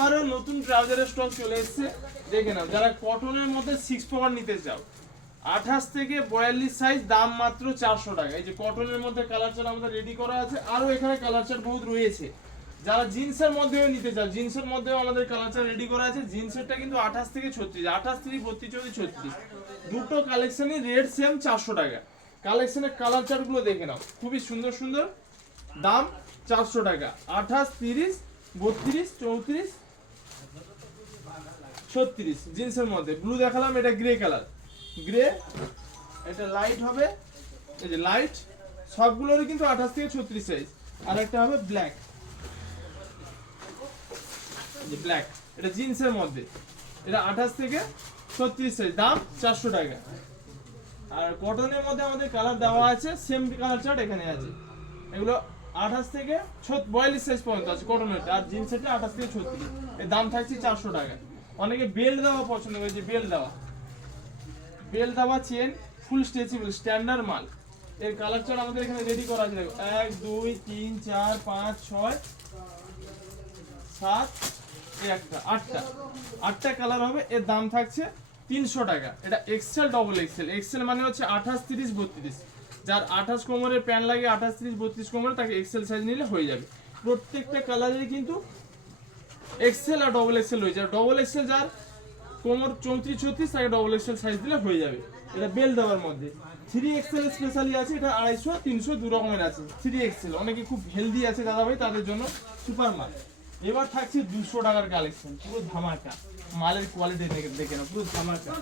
আবারও নতুন ট্রাউজারের স্টক চলে এসেছে, দেখে নাও। যারা কটনের মধ্যে 6 পকেট নিতে চাও, 28 থেকে 42 সাইজ, দাম মাত্র 400 টাকা। এই যে কটনের মধ্যে কালার চার্ট আমাদের রেডি করা আছে, আরো এখানে কালার চার্ট বহুত রয়েছে। যারা জিন্সের মধ্যেও নিতে চাও, জিন্সের মধ্যেও আমাদের কালার চার্ট রেডি করা আছে। জিন্সেরটা কিন্তু 28 থেকে 36, 28, 30, 32, 34, 36 দুটো কালেকশনই রেট সেম 400 টাকা। কালেকশনের কালার চার্ট গুলো দেখে নাও, খুবই সুন্দর সুন্দর, দাম 400 টাকা। 28, 30, 32, 34, 36 জিন্সের মধ্যে। ব্লু দেখালাম, এটা গ্রে কালার, গ্রে, এটা লাইট হবে, এই যে লাইট, সবগুলোরই কিন্তু 28 থেকে 36 সাইজ। আর একটা হবে ব্ল্যাক, যে ব্ল্যাক, এটা জিন্সের মধ্যে, এটা 28 থেকে 36 সাইজ, দাম 400 টাকা। আর কটনের মধ্যে আমাদের কালার দেওয়া আছে, সেম কালার চার্ট এখানে আছে। এগুলো 28 থেকে 42 সাইজ পর্যন্ত আছে কটনের, আর জিন্সেরটা 28 থেকে 36, এর দাম থাকছে 400 টাকা। অনেকে বেল্ট দেওয়া পছন্দ করে, যে বেল্ট দেওয়া চেন, ফুল স্ট্রেচেবল, স্ট্যান্ডার্ড মাল। এর কালার চার্ট আমাদের এখানে রেডি করা আছে, দেখো 1, 2, 3, 4, 5, 6, 7, আটটা কালার হবে। এর দাম থাকছে 300 টাকা। এটা এক্সেল, ডবল এক্সেল। এক্সেল মানে হচ্ছে 28, 30, 32। যার 28 কোমরের প্যান্ট লাগে, 28, 30, 32 কোমরে, তাকে এক্সেল সাইজ নিলে হয়ে যাবে। প্রত্যেকটা কালারের কিন্তু এক্সেল আর ডবল এক্সেল রয়েছে। আর ডবল এক্সেল যার কোমর 34, 36, তাকে ডবল এক্সেল সাইজ দিলে হয়ে যাবে। এটা বেল দেওয়ার মধ্যে 3 এক্সেল স্পেশালি আছে, এটা 250, 300 দু রকমের আছে। 3 এক্সেল অনেকে খুব হেলদি আছে দাদা ভাই, তাদের জন্য সুপার মাল। এবার থাকছে 200 টাকার কালেকশন, পুরো ধামাকা। মালের কোয়ালিটি দেখে না, পুরো ধামাকা।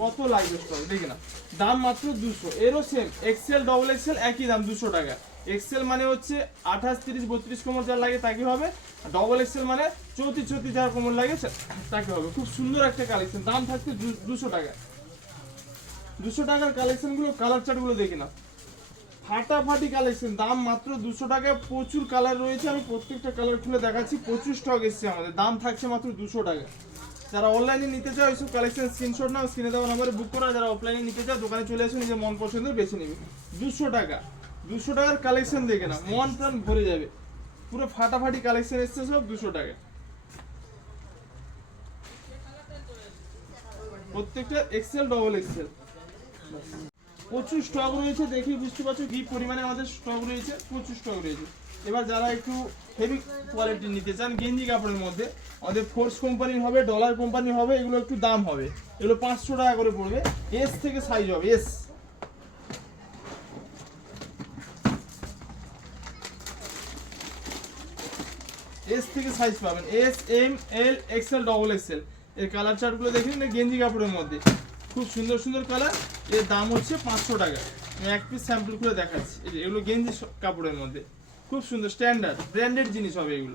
কত লাগবে স্টক দেখে না, দাম মাত্র 200। এরও সেম এক্সেল, ডবল এক্সেল একই দাম, 200 টাকা। এক্সেল মানে হচ্ছে 28, 30, 32 কোমর যার লাগে তাকে হবে। ডবল এক্সেল মানে 34, 36 যার কোমর লাগে তাকে হবে। খুব সুন্দর একটা কালেকশন, দাম থাকছে 200 টাকা। 200 টাকার কালেকশনগুলো, কালার চার্টগুলো দেখে না, ফাটাফাটি কালেকশন, দাম মাত্র 200 টাকা। প্রচুর কালার রয়েছে, আমি প্রত্যেকটা কালার খুলে দেখাচ্ছি। প্রচুর স্টক এসছে আমাদের, দাম থাকছে মাত্র 200 টাকা। যারা অনলাইনে নিতে চাও এইসব কালেকশন স্ক্রিনশট নাও, স্ক্রিনে দেওয়া নাম্বারে বুক করা। যারা অফলাইনে নিতে চাও দোকানে চলে আসো, নিজের মন পছন্দের বেছে নিবে। 200 টাকা, 200 টাকার কালেকশন দেখে না, মন প্রাণ ভরে যাবে। পুরো ফাটাফাটি কালেকশন এসছে সব 200 টাকা। প্রত্যেকটা এক্সেল, ডবল এক্সেল। প্রচুর স্টক রয়েছে, দেখে বুঝতে পারছো কি পরিমাণে আমাদের স্টক রয়েছে, প্রচুর স্টক রয়েছে। এবার যারা একটু হেভি কোয়ালিটি নিতে চান, গেঞ্জি কাপড়ের মধ্যে, আমাদের ফোর্স কোম্পানির হবে, ডলার কোম্পানির হবে, এগুলো একটু দাম হবে। এগুলো 500 টাকা করে পড়বে। এস থেকে সাইজ হবে, এস থেকে সাইজ পাবেন, এস, এম, এল, এক্সেল, ডবল এক্সেল। এর কালার চার্টগুলো দেখেন, গেঞ্জি কাপড়ের মধ্যে খুব সুন্দর সুন্দর কালার। এর দাম হচ্ছে 500 টাকা। আমি এক পিস স্যাম্পল করে দেখাচ্ছি। এগুলো গেঞ্জি কাপড়ের মধ্যে খুব সুন্দর, স্ট্যান্ডার্ড ব্র্যান্ডেড জিনিস হবে এগুলো।